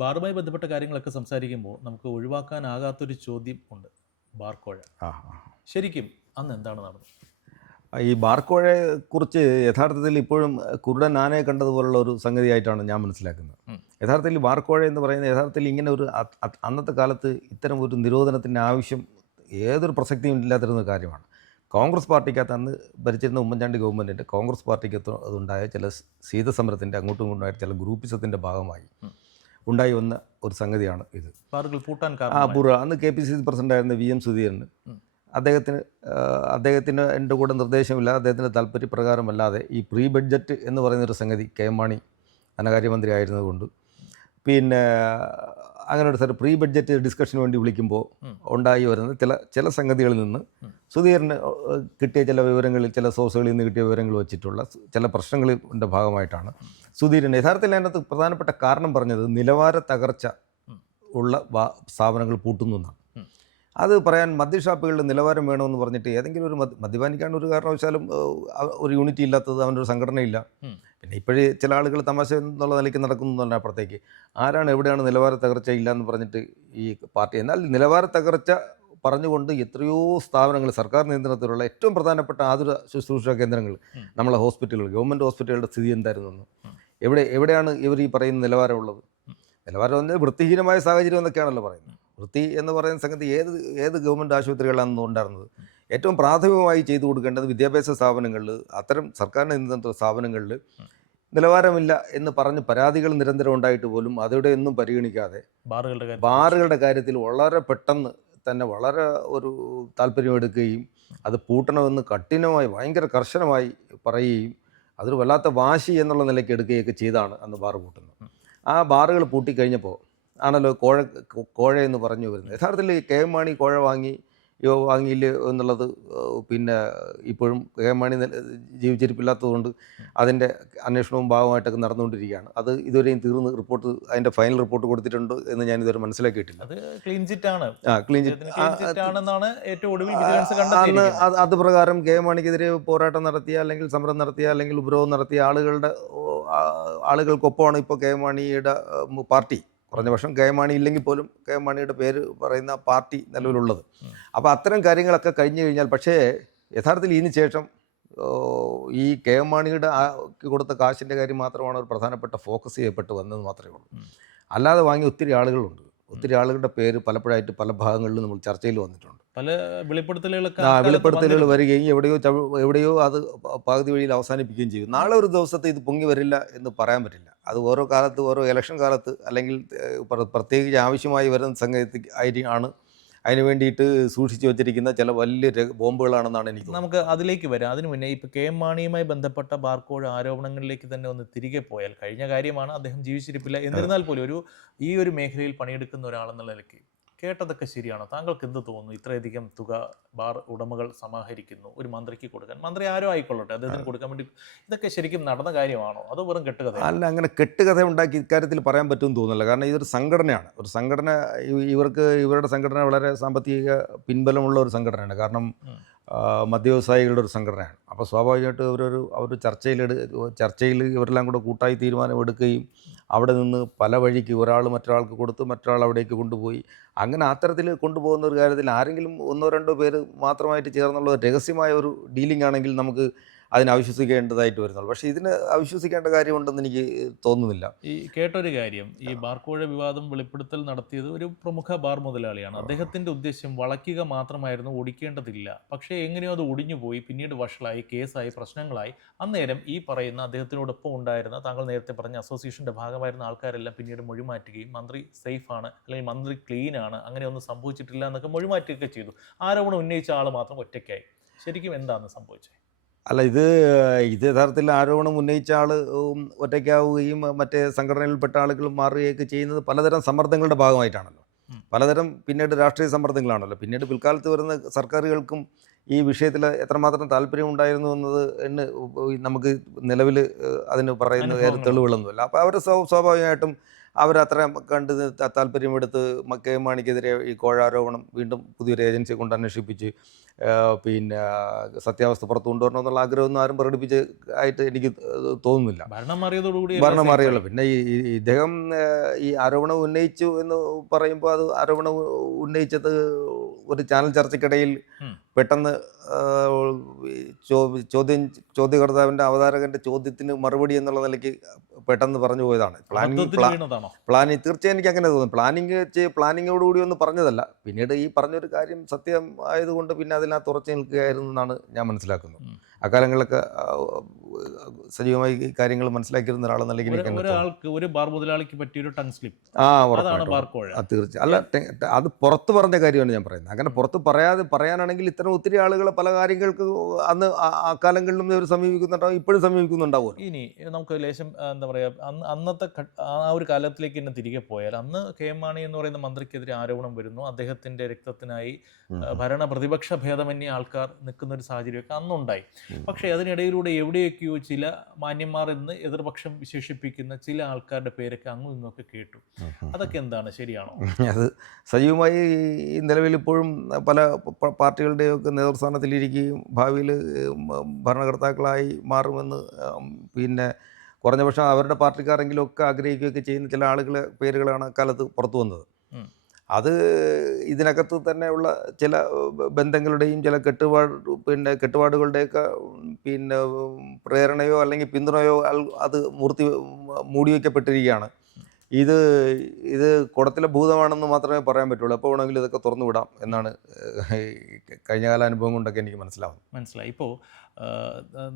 ബാറുമായി ബന്ധപ്പെട്ട കാര്യങ്ങളൊക്കെ സംസാരിക്കുമ്പോൾ നമുക്ക് ഒഴിവാക്കാനാകാത്തൊരു ചോദ്യം ഉണ്ട്. ബാർക്കോഴ. ആ ശരിക്കും അന്ന് എന്താണ് നടന്നത്? ഈ ബാർക്കോഴയെ കുറിച്ച് യഥാർത്ഥത്തിൽ ഇപ്പോഴും കുരുടൻ ആനയെ കണ്ടതുപോലുള്ള ഒരു സംഗതിയായിട്ടാണ് ഞാൻ മനസ്സിലാക്കുന്നത്. യഥാർത്ഥത്തിൽ ബാർക്കോഴ എന്ന് പറയുന്നത് യഥാർത്ഥത്തിൽ ഇങ്ങനെ ഒരു അന്നത്തെ കാലത്ത് ഇത്തരം ഒരു നിരോധനത്തിൻ്റെ ആവശ്യം ഏതൊരു പ്രസക്തിയും ഇല്ലാതിരുന്ന കാര്യമാണ്. കോൺഗ്രസ് പാർട്ടിക്കകത്ത് അന്ന് ഭരിച്ചിരുന്ന ഉമ്മൻചാണ്ടി ഗവൺമെൻറ്റിൻ്റെ കോൺഗ്രസ് പാർട്ടിക്കകത്ത് അതുണ്ടായ ചില ശീതസമരത്തിൻ്റെ അങ്ങോട്ടും ഇങ്ങോട്ടും ചില ഗ്രൂപ്പിസത്തിൻ്റെ ഭാഗമായി ഉണ്ടായി വന്ന ഒരു സംഗതിയാണ് ഇത്. ബാറുകൾ പൂട്ടാൻ അന്ന് KPCC പ്രസിഡൻ്റായിരുന്ന VM സുധീരന് അദ്ദേഹത്തിന് എൻ്റെ കൂടെ നിർദ്ദേശമില്ല, അദ്ദേഹത്തിൻ്റെ താല്പര്യപ്രകാരമല്ലാതെ ഈ പ്രീ ബഡ്ജറ്റ് എന്ന് പറയുന്നൊരു സംഗതി KM മാണി ധനകാര്യമന്ത്രി ആയിരുന്നതുകൊണ്ട് പിന്നെ അങ്ങനെ ഒരു സ്ഥലം പ്രീ ബഡ്ജറ്റ് ഡിസ്കഷന് വേണ്ടി വിളിക്കുമ്പോൾ ഉണ്ടായി വരുന്ന ചില സംഗതികളിൽ നിന്ന് സുധീരന് കിട്ടിയ ചില വിവരങ്ങളിൽ, ചില സോഴ്സുകളിൽ നിന്ന് കിട്ടിയ വിവരങ്ങൾ വെച്ചിട്ടുള്ള ചില പ്രശ്നങ്ങളുടെ ഭാഗമായിട്ടാണ് സുധീരൻ യഥാർത്ഥത്തിൽ അതിനകത്ത് പ്രധാനപ്പെട്ട കാരണം പറഞ്ഞത് നിലവാര തകർച്ച ഉള്ള സ്ഥാപനങ്ങൾ പൂട്ടുന്നു എന്നാണ്. അത് പറയാൻ മദ്യഷാപ്പുകളുടെ നിലവാരം വേണമെന്ന് പറഞ്ഞിട്ട് ഏതെങ്കിലും ഒരു മദ്യപാനിക്കാൻ ഒരു കാരണവശാലും ഒരു യൂണിറ്റി ഇല്ലാത്തത് അവൻ്റെ ഒരു സംഘടനയില്ല. പിന്നെ ഇപ്പോഴേ ചില ആളുകൾ തമാശ എന്നുള്ള നിലയ്ക്ക് നടക്കുന്നു എന്ന് പറഞ്ഞാൽ അപ്പുറത്തേക്ക് എവിടെയാണ് നിലവാര തകർച്ച ഇല്ല എന്ന് പറഞ്ഞിട്ട് ഈ പാർട്ടി. എന്നാൽ നിലവാര തകർച്ച പറഞ്ഞുകൊണ്ട് എത്രയോ സ്ഥാപനങ്ങൾ സർക്കാർ നിയന്ത്രണത്തിലുള്ള ഏറ്റവും പ്രധാനപ്പെട്ട ആതുര ശുശ്രൂഷ കേന്ദ്രങ്ങൾ, നമ്മളെ ഹോസ്പിറ്റലുകൾ, ഗവൺമെൻറ് ഹോസ്പിറ്റലുകളുടെ സ്ഥിതി എന്തായിരുന്നു? എവിടെയാണ് ഇവർ ഈ പറയുന്ന നിലവാരമുള്ളത്? നിലവാരം എന്ന് വൃത്തിഹീനമായ സാഹചര്യം എന്നൊക്കെയാണല്ലോ പറയുന്നത്. വൃത്തി എന്ന് പറയുന്ന സംഗതി ഏത് ഗവൺമെൻറ് ആശുപത്രികളാണെന്ന് ഉണ്ടായിരുന്നത്? ഏറ്റവും പ്രാഥമികമായി ചെയ്തു കൊടുക്കേണ്ടത് വിദ്യാഭ്യാസ സ്ഥാപനങ്ങളിൽ, അത്തരം സർക്കാർ നിയന്ത്രണ സ്ഥാപനങ്ങളിൽ നിലവാരമില്ല എന്ന് പറഞ്ഞ് പരാതികൾ നിരന്തരം ഉണ്ടായിട്ട് പോലും അതോടെ ഒന്നും പരിഗണിക്കാതെ ബാറുകളുടെ കാര്യത്തിൽ വളരെ പെട്ടെന്ന് തന്നെ വളരെ ഒരു താല്പര്യമെടുക്കുകയും അത് പൂട്ടണമെന്ന് കഠിനമായി ഭയങ്കര കർശനമായി പറയുകയും അതൊരു വല്ലാത്ത വാശി എന്നുള്ള നിലയ്ക്ക് എടുക്കുകയൊക്കെ ചെയ്താണ് അന്ന് ബാർ പൂട്ടുന്നത്. ആ ബാറുകൾ പൂട്ടിക്കഴിഞ്ഞപ്പോൾ ആണല്ലോ കോഴ എന്ന് പറഞ്ഞു വരുന്നത്. യഥാർത്ഥത്തിൽ KM മാണി കോഴ വാങ്ങിയില്ല എന്നുള്ളത് പിന്നെ ഇപ്പോഴും KM മാണി ജീവിച്ചിരിപ്പില്ലാത്തതുകൊണ്ട് അതിൻ്റെ അന്വേഷണവും ഭാഗമായിട്ടൊക്കെ നടന്നുകൊണ്ടിരിക്കുകയാണ്. അത് ഇതുവരെയും തീർന്ന് അതിൻ്റെ ഫൈനൽ റിപ്പോർട്ട് കൊടുത്തിട്ടുണ്ട് എന്ന് ഞാൻ ഇതുവരെ മനസ്സിലാക്കിയിട്ടില്ല. അത് പ്രകാരം KM മാണിക്കെതിരെ പോരാട്ടം നടത്തിയ അല്ലെങ്കിൽ സമരം നടത്തിയ അല്ലെങ്കിൽ ഉപരോധം നടത്തിയ ആളുകൾക്കൊപ്പമാണ് ഇപ്പോൾ KM മാണിയുടെ പാർട്ടി. കുറഞ്ഞ പക്ഷം KM മാണി ഇല്ലെങ്കിൽ പോലും KM മാണിയുടെ പേര് പറയുന്ന പാർട്ടി നിലവിലുള്ളത്. അപ്പോൾ അത്തരം കാര്യങ്ങളൊക്കെ കഴിഞ്ഞു കഴിഞ്ഞാൽ, പക്ഷേ യഥാർത്ഥത്തിൽ ഇതിന് ശേഷം ഈ KM മാണിയുടെ കൊടുത്ത കാശിൻ്റെ കാര്യം മാത്രമാണ് ഒരു പ്രധാനപ്പെട്ട ഫോക്കസ് ചെയ്യപ്പെട്ട് വന്നത് മാത്രമേ ഉള്ളൂ. അല്ലാതെ വാങ്ങിയ ഒത്തിരി ആളുകളുണ്ട്. ഒത്തിരി ആളുകളുടെ പേര് പലപ്പോഴായിട്ട് പല ഭാഗങ്ങളിലും നമ്മൾ ചർച്ചയിൽ വന്നിട്ടുണ്ട്. പല വെളിപ്പെടുത്തലുകൾ വരികയും എവിടെയോ അത് പകുതി വഴിയിൽ അവസാനിപ്പിക്കുകയും ചെയ്യും. നാളെ ഒരു ദിവസത്തെ ഇത് പൊങ്ങി വരില്ല എന്ന് പറയാൻ പറ്റില്ല. അത് ഓരോ കാലത്ത്, ഓരോ ഇലക്ഷൻ കാലത്ത് അല്ലെങ്കിൽ പ്രത്യേകിച്ച് ആവശ്യമായി വരുന്ന സംഗതി ആണ് അതിന് വേണ്ടിയിട്ട് സൂക്ഷിച്ചു വെച്ചിരിക്കുന്ന ചില വലിയ ബോംബുകളാണെന്നാണ് എനിക്ക്. നമുക്ക് അതിലേക്ക് വരാം. അതിനു മുന്നേ ഇപ്പോൾ KM മാണിയുമായി ബന്ധപ്പെട്ട ബാർക്കോഴ ആരോപണങ്ങളിലേക്ക് തന്നെ ഒന്ന് തിരികെ പോയാൽ, കഴിഞ്ഞ കാര്യമാണ്, അദ്ദേഹം ജീവിച്ചിരിപ്പില്ല. എന്നിരുന്നാൽ പോലും ഈ ഒരു മേഖലയിൽ പണിയെടുക്കുന്ന ഒരാളെന്നുള്ള നിലയ്ക്ക് കേട്ടതൊക്കെ ശരിയാണോ? താങ്കൾക്ക് എന്ത് തോന്നുന്നു? ഇത്രയധികം തുക ബാർ ഉടമകൾ സമാഹരിക്കുന്നു ഒരു മന്ത്രിക്ക് കൊടുക്കാൻ, മന്ത്രി ആരോ ആയിക്കൊള്ളട്ടെ, അദ്ദേഹത്തിന് കൊടുക്കാൻ വേണ്ടി, ഇതൊക്കെ ശരിക്കും നടന്ന കാര്യമാണോ അതോ വെറും കെട്ടുകഥ? അല്ല, അങ്ങനെ കെട്ടുകഥ ഉണ്ടാക്കി ഇക്കാര്യത്തിൽ പറയാൻ പറ്റുമെന്ന് തോന്നുന്നില്ല. കാരണം ഇതൊരു സംഘടനയാണ്. ഒരു സംഘടന, ഇവരുടെ സംഘടന വളരെ സാമ്പത്തിക പിൻബലമുള്ള ഒരു സംഘടനയാണ്. കാരണം മദ്യവ്യവസായികളുടെ ഒരു സംഘടനയാണ്. അപ്പോൾ സ്വാഭാവികമായിട്ട് അവർ ചർച്ചയിൽ ഇവരെല്ലാം കൂടെ കൂട്ടായി തീരുമാനമെടുക്കുകയും അവിടെ നിന്ന് പല വഴിക്ക് ഒരാൾ മറ്റൊരാൾക്ക് കൊടുത്ത് മറ്റൊരാൾ അവിടേക്ക് കൊണ്ടുപോയി അങ്ങനെ അത്തരത്തിൽ കൊണ്ടുപോകുന്ന ഒരു കാര്യത്തിൽ ആരെങ്കിലും ഒന്നോ രണ്ടോ പേര് മാത്രമായിട്ട് ചേർന്നുള്ള രഹസ്യമായ ഒരു ഡീലിംഗ് ആണെങ്കിൽ നമുക്ക് അതിനെ അവിശ്വസിക്കേണ്ടതായിട്ട് വരുന്നുള്ളൂ. പക്ഷേ ഇതിന് അവിശ്വസിക്കേണ്ട കാര്യമുണ്ടെന്ന് എനിക്ക് തോന്നുന്നില്ല. ഈ കേട്ടൊരു കാര്യം, ഈ ബാർക്കോഴ വിവാദം വെളിപ്പെടുത്തൽ നടത്തിയത് ഒരു പ്രമുഖ ബാർ മുതലാളിയാണ്. അദ്ദേഹത്തിൻ്റെ ഉദ്ദേശ്യം വളയ്ക്കുക മാത്രമായിരുന്നു, ഒടിക്കേണ്ടതില്ല. പക്ഷേ എങ്ങനെയോ അത് ഒടിഞ്ഞുപോയി, പിന്നീട് വഷളായി, കേസായി, പ്രശ്നങ്ങളായി. അന്നേരം ഈ പറയുന്ന അദ്ദേഹത്തിനോടൊപ്പം ഉണ്ടായിരുന്ന, താങ്കൾ നേരത്തെ പറഞ്ഞ അസോസിയേഷൻ്റെ ഭാഗമായിരുന്ന ആൾക്കാരെല്ലാം പിന്നീട് മൊഴിമാറ്റുകയും മന്ത്രി സേഫാണ് അല്ലെങ്കിൽ മന്ത്രി ക്ലീനാണ്, അങ്ങനെയൊന്നും സംഭവിച്ചിട്ടില്ല എന്നൊക്കെ മൊഴിമാറ്റുകയൊക്കെ ചെയ്തു. ആരോപണം ഉന്നയിച്ച ആൾ മാത്രം ഒറ്റയ്ക്കായി. ശരിക്കും എന്താണ് സംഭവിച്ചത്? അല്ല, ഇത് യഥാർത്ഥത്തിൽ ആരോപണം ഉന്നയിച്ച ആൾ ഒറ്റയ്ക്കാവുകയും മറ്റേ സംഘടനയിൽപ്പെട്ട ആളുകൾ മാറുകയൊക്കെ ചെയ്യുന്നത് പലതരം സമ്മർദ്ദങ്ങളുടെ ഭാഗമായിട്ടാണല്ലോ. പലതരം പിന്നീട് രാഷ്ട്രീയ സമ്മർദ്ദങ്ങളാണല്ലോ. പിന്നീട് പിൽക്കാലത്ത് വരുന്ന സർക്കാരുകൾക്കും ഈ വിഷയത്തിൽ എത്രമാത്രം താല്പര്യമുണ്ടായിരുന്നു എന്നത് നമുക്ക് നിലവിൽ അതിന് പറയുന്ന വേറെ തെളിവുകളൊന്നുമില്ല. അപ്പോൾ അവർ സ്വാഭാവികമായിട്ടും അവരത്രയും കണ്ട് താല്പര്യമെടുത്ത് കെ എം മാണിക്കെതിരെ ഈ കോഴ ആരോപണം വീണ്ടും പുതിയൊരു ഏജൻസിയെ കൊണ്ട് അന്വേഷിപ്പിച്ച് പിന്നെ സത്യാവസ്ഥ പുറത്തു കൊണ്ടുവരണമെന്നുള്ള ആഗ്രഹമൊന്നും ആരും പ്രകടിപ്പിച്ച് ആയിട്ട് എനിക്ക് തോന്നുന്നില്ല. ഭരണം മാറിയതോടുകൂടി ഭരണം മാറിയുള്ളൂ. പിന്നെ ഇദ്ദേഹം ഈ ആരോപണം ഉന്നയിച്ചു എന്ന് പറയുമ്പോൾ അത് ആരോപണം ഉന്നയിച്ചത് ഒരു ചാനൽ ചർച്ചയ്ക്കിടയിൽ പെട്ടെന്ന് ചോദ്യകർത്താവിൻ്റെ അവതാരകൻ്റെ ചോദ്യത്തിന് മറുപടി എന്നുള്ള നിലയ്ക്ക് പെട്ടെന്ന് പറഞ്ഞു പോയതാണ്. പ്ലാനിങ് തീർച്ചയായും എനിക്ക് അങ്ങനെ തോന്നുന്നു. പ്ലാനിങ്ങോടുകൂടി ഒന്നും പറഞ്ഞതല്ല. പിന്നീട് ഈ പറഞ്ഞൊരു കാര്യം സത്യം ആയതുകൊണ്ട് പിന്നെ അതിനകത്ത് ഉറച്ചു നിൽക്കുകയായിരുന്നു എന്നാണ് ഞാൻ മനസ്സിലാക്കുന്നത്. അക്കാലങ്ങളിലൊക്കെ സജീവമായി ഈ കാര്യങ്ങൾ മനസ്സിലാക്കിയിരുന്ന ഒരാളെന്ന ഒരാൾക്ക് ഒരു ബാർ മുതലാളിക്ക് പറ്റിയൊരു ടങ് സ്ലിപ്പ്. തീർച്ചയായും അല്ല, അത് പുറത്ത് പറഞ്ഞ കാര്യമാണ് ഞാൻ പറയുന്നത്. അങ്ങനെ പുറത്ത് പറയാനാണെങ്കിൽ ഇത്തരം ഒത്തിരി ആളുകൾ പല കാര്യങ്ങൾക്ക് അന്ന് ആ കാലങ്ങളിലും അവർ സമീപിക്കുന്നുണ്ടാവും, ഇപ്പോഴും സമീപിക്കുന്നുണ്ടാവും. ഇനി നമുക്ക് ലേശം എന്താ പറയുക, അന്നത്തെ ആ ഒരു കാലത്തിലേക്ക് തന്നെ തിരികെ പോയാൽ അന്ന് കെ എം മാണി എന്ന് പറയുന്ന മന്ത്രിക്കെതിരെ ആരോപണം വരുന്നു. അദ്ദേഹത്തിന്റെ രക്തത്തിനായി ഭരണ പ്രതിപക്ഷ ഭേദമന്യേ ആൾക്കാർ നിൽക്കുന്ന ഒരു സാഹചര്യമൊക്കെ അന്നുണ്ടായി. പക്ഷേ അതിനിടയിലൂടെ എവിടെയൊക്കെയോ ചില മാന്യന്മാർ എന്ന് എതിർപക്ഷം വിശേഷിപ്പിക്കുന്ന ചില ആൾക്കാരുടെ പേരൊക്കെ അങ്ങും ഇങ്ങൊക്കെ കേട്ടു. അതൊക്കെ എന്താണ്, ശരിയാണോ? അത് സജീവമായി നിലവിൽ ഇപ്പോഴും പല പാർട്ടികളുടെയൊക്കെ നേതൃസ്ഥാനത്തിലിരിക്കുകയും ഭാവിയിൽ ഭരണകർത്താക്കളായി മാറുമെന്ന് പിന്നെ കുറഞ്ഞ പക്ഷം അവരുടെ പാർട്ടിക്കാരെങ്കിലും ഒക്കെ ആഗ്രഹിക്കുകയൊക്കെ ചെയ്യുന്ന ചില ആളുകളെ പേരുകളാണ് കാലത്ത് പുറത്തു വന്നത്. അത് ഇതിനകത്ത് തന്നെയുള്ള ചില ബന്ധങ്ങളുടെയും ചില കെട്ടുപാടുകളുടെയൊക്കെ പിന്നെ പ്രേരണയോ അല്ലെങ്കിൽ പിന്തുണയോ അത് മൂടിവെക്കപ്പെട്ടിരിക്കുകയാണ്. ഇത് കുടത്തിലെ ഭൂതമാണെന്ന് മാത്രമേ പറയാൻ പറ്റുള്ളൂ. എപ്പോൾ വേണമെങ്കിലും ഇതൊക്കെ തുറന്നു വിടാം എന്നാണ് കഴിഞ്ഞകാല അനുഭവം കൊണ്ടൊക്കെ എനിക്ക് മനസ്സിലായി. ഇപ്പോൾ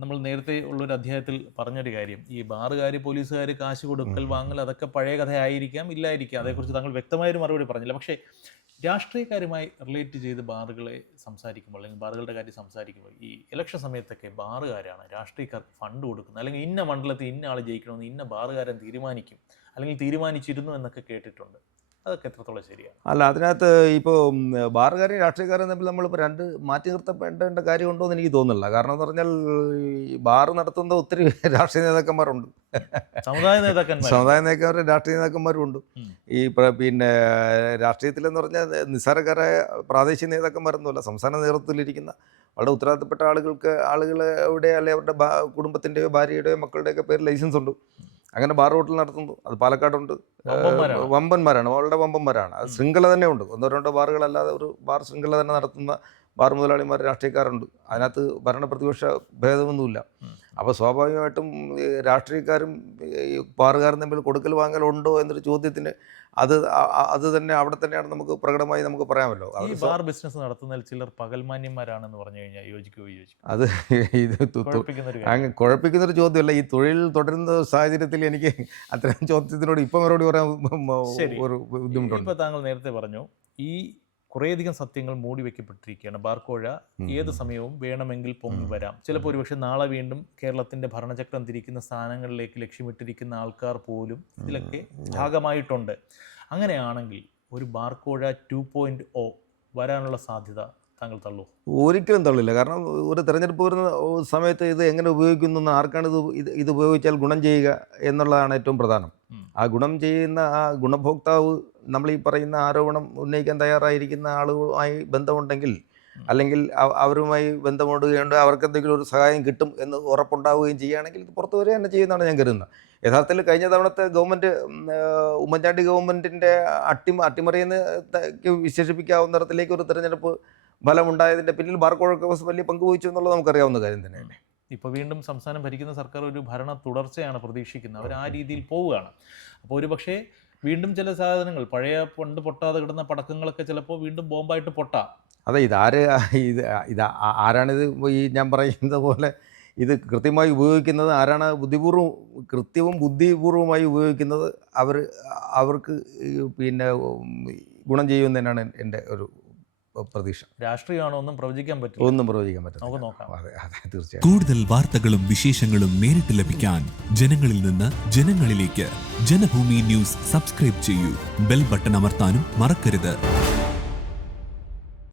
നമ്മൾ നേരത്തെ ഉള്ളൊരു അധ്യായത്തിൽ പറഞ്ഞൊരു കാര്യം, ഈ ബാറുകാർ പോലീസുകാർ കാശ് കൊടുക്കൽ വാങ്ങൽ അതൊക്കെ പഴയ കഥയായിരിക്കാം, ഇല്ലായിരിക്കാം. അതേക്കുറിച്ച് താങ്കൾ വ്യക്തമായൊരു മറുപടി പറഞ്ഞില്ല. പക്ഷേ രാഷ്ട്രീയക്കാരുമായി റിലേറ്റ് ചെയ്ത് ബാറുകളെ സംസാരിക്കുമ്പോൾ അല്ലെങ്കിൽ ബാറുകളുടെ കാര്യം സംസാരിക്കുമ്പോൾ ഈ ഇലക്ഷൻ സമയത്തൊക്കെ ബാറുകാരാണ് രാഷ്ട്രീയക്കാർക്ക് ഫണ്ട് കൊടുക്കുന്നത്, അല്ലെങ്കിൽ ഇന്ന മണ്ഡലത്തിൽ ഇന്ന ആൾ ജയിക്കണമെന്ന് ഇന്ന ബാറുകാരൻ തീരുമാനിക്കും അല്ലെങ്കിൽ തീരുമാനിച്ചിരുന്നു എന്നൊക്കെ കേട്ടിട്ടുണ്ട്. അതൊക്കെ എത്രത്തോളം ശരിയാണ്? അല്ല, അതിനകത്ത് ഇപ്പോൾ ബാറുകാരും രാഷ്ട്രീയക്കാരും തമ്മിൽ നമ്മളിപ്പോൾ രണ്ട് മാറ്റി നിർത്തപ്പെടേണ്ട കാര്യമുണ്ടോ എന്ന് എനിക്ക് തോന്നുന്നില്ല. കാരണം എന്ന് പറഞ്ഞാൽ ഈ ബാറ് നടത്തുന്ന ഒത്തിരി രാഷ്ട്രീയ നേതാക്കന്മാരുണ്ട്, സമുദായ നേതാക്കന്മാരും രാഷ്ട്രീയ നേതാക്കന്മാരുമുണ്ട്. ഈ പിന്നെ രാഷ്ട്രീയത്തിലെന്ന് പറഞ്ഞാൽ നിസ്സാരക്കാരായ പ്രാദേശിക നേതാക്കന്മാരൊന്നുമല്ല, സംസ്ഥാന നേതൃത്വത്തിലിരിക്കുന്ന വളരെ ഉത്തരവാദിത്തപ്പെട്ട ആളുകളുടെ അല്ലെങ്കിൽ അവരുടെ കുടുംബത്തിൻ്റെയോ ഭാര്യയുടെയോ മക്കളുടെയൊക്കെ പേര് ലൈസൻസ് ഉണ്ട്. അങ്ങനെ ബാർ ഹോട്ടൽ നടത്തുന്നു. അത് പാലക്കാടുണ്ട്. വമ്പന്മാരാണ്, വളരെ വമ്പന്മാരാണ്. അത് ശൃംഖല തന്നെ ഉണ്ട്. ഒന്നോ രണ്ടോ ബാറുകളല്ലാതെ ഒരു ബാർ ശൃംഖല തന്നെ നടത്തുന്ന ബാർ മുതലാളിമാർ രാഷ്ട്രീയക്കാരുണ്ട്. അതിനകത്ത് ഭരണ പ്രതിപക്ഷ ഭേദമൊന്നുമില്ല. അപ്പോൾ സ്വാഭാവികമായിട്ടും രാഷ്ട്രീയക്കാരും ബാറുകാരും തമ്മിൽ കൊടുക്കൽ വാങ്ങലുണ്ടോ എന്നൊരു ചോദ്യത്തിന് അത് തന്നെ അവിടെ തന്നെയാണ് നമുക്ക് പ്രകടമായി നമുക്ക് പറയാമല്ലോ. ഈ ബാർ ബിസിനസ് നടത്തുന്നതിൽ ചിലർ പകൽമാന്യന്മാരാണെന്ന് പറഞ്ഞു കഴിഞ്ഞാൽ യോജിക്കുകയോ? അത് ഇത് കുഴപ്പിക്കുന്നൊരു ചോദ്യമല്ല. ഈ തൊഴിൽ തുടരുന്ന സാഹചര്യത്തിൽ എനിക്ക് അത്തരം ചോദ്യത്തിനോട് ഇപ്പം മറുപടി പറയാൻ ഒരു ബുദ്ധിമുട്ടുണ്ട്. ഇപ്പോൾ താങ്കൾ നേരത്തെ പറഞ്ഞു ഈ കുറേയധികം സത്യങ്ങൾ മൂടി വെക്കപ്പെട്ടിരിക്കുകയാണ്. ബാർക്കോഴ ഏത് സമയവും വേണമെങ്കിൽ പൊങ്ങി വരാം. ചിലപ്പോൾ ഒരുപക്ഷെ നാളെ വീണ്ടും കേരളത്തിൻ്റെ ഭരണചക്രം തിരിക്കുന്ന സ്ഥാനങ്ങളിലേക്ക് ലക്ഷ്യമിട്ടിരിക്കുന്ന ആൾക്കാർ പോലും ഇതിലൊക്കെ ഭാഗമായിട്ടുണ്ട്. അങ്ങനെയാണെങ്കിൽ ഒരു ബാർക്കോഴ 2.0 വരാനുള്ള സാധ്യത താങ്കൾ തള്ളൂ? ഒരിക്കലും തള്ളില്ല. കാരണം ഒരു തെരഞ്ഞെടുപ്പ് വരുന്ന സമയത്ത് ഇത് എങ്ങനെ ഉപയോഗിക്കുന്നു, ആർക്കാണ് ഇത് ഉപയോഗിച്ചാൽ ഗുണം ചെയ്യുക എന്നുള്ളതാണ് ഏറ്റവും പ്രധാനം. ആ ഗുണം ചെയ്യുന്ന ആ ഗുണഭോക്താവ് നമ്മൾ ഈ പറയുന്ന ആരോപണം ഉന്നയിക്കാൻ തയ്യാറായിരിക്കുന്ന ആളുകളുമായി ബന്ധമുണ്ടെങ്കിൽ അല്ലെങ്കിൽ അവരുമായി ബന്ധമുണ്ടുകയുണ്ട്, അവർക്ക് എന്തെങ്കിലും ഒരു സഹായം കിട്ടും എന്ന് ഉറപ്പുണ്ടാവുകയും ചെയ്യുകയാണെങ്കിൽ ഇത് പുറത്തു വരിക തന്നെ ചെയ്യുന്നതാണ് ഞാൻ കരുതുന്നത്. യഥാർത്ഥത്തിൽ കഴിഞ്ഞ തവണത്തെ ഗവൺമെൻറ് ഉമ്മൻചാണ്ടി ഗവൺമെൻറ്റിൻ്റെ അട്ടിമറിയെന്ന് വിശേഷിപ്പിക്കാവുന്ന തരത്തിലേക്ക് ഒരു തെരഞ്ഞെടുപ്പ് ഫലമുണ്ടായതിൻ്റെ പിന്നിൽ ബാർക്കോഴ വലിയ പങ്ക് വഹിച്ചു എന്നുള്ളത് നമുക്കറിയാവുന്ന കാര്യം തന്നെയല്ലേ. ഇപ്പോൾ വീണ്ടും സംസ്ഥാനം ഭരിക്കുന്ന സർക്കാർ ഒരു ഭരണ തുടർച്ചയാണ് പ്രതീക്ഷിക്കുന്നത്. അവർ ആ രീതിയിൽ പോവുകയാണ്. അപ്പോൾ ഒരു പക്ഷേ വീണ്ടും ചില സാധനങ്ങൾ പഴയ പണ്ട് പൊട്ടാതെ കിടന്ന പടക്കങ്ങളൊക്കെ ചിലപ്പോൾ വീണ്ടും ബോംബായിട്ട് പൊട്ടാം. അതെ, ആരാണിത് ഈ ഞാൻ പറയുന്നത് പോലെ ഇത് കൃത്യമായി ഉപയോഗിക്കുന്നത് ആരാണ്? ബുദ്ധിപൂർവമായി ഉപയോഗിക്കുന്നത് അവർക്ക് പിന്നെ ഗുണം ചെയ്യുമെന്ന് തന്നെയാണ് എൻ്റെ ഒരു പ്രതീക്ഷ. രാഷ്ട്രീയമാണോ ഒന്നും പ്രവചിക്കാൻ പറ്റില്ല. നമുക്ക് നോക്കാം. അതെ, തീർച്ചയായും. കൂടുതൽ വാർത്തകളും വിശേഷങ്ങളും നേരിട്ട് ലഭിക്കാൻ ജനങ്ങളിൽ നിന്ന് ജനങ്ങളിലേക്ക് ജനഭൂമി ന്യൂസ് സബ്സ്ക്രൈബ് ചെയ്യൂ. ബെൽ ബട്ടൺ അമർത്താനും മറക്കരുത്.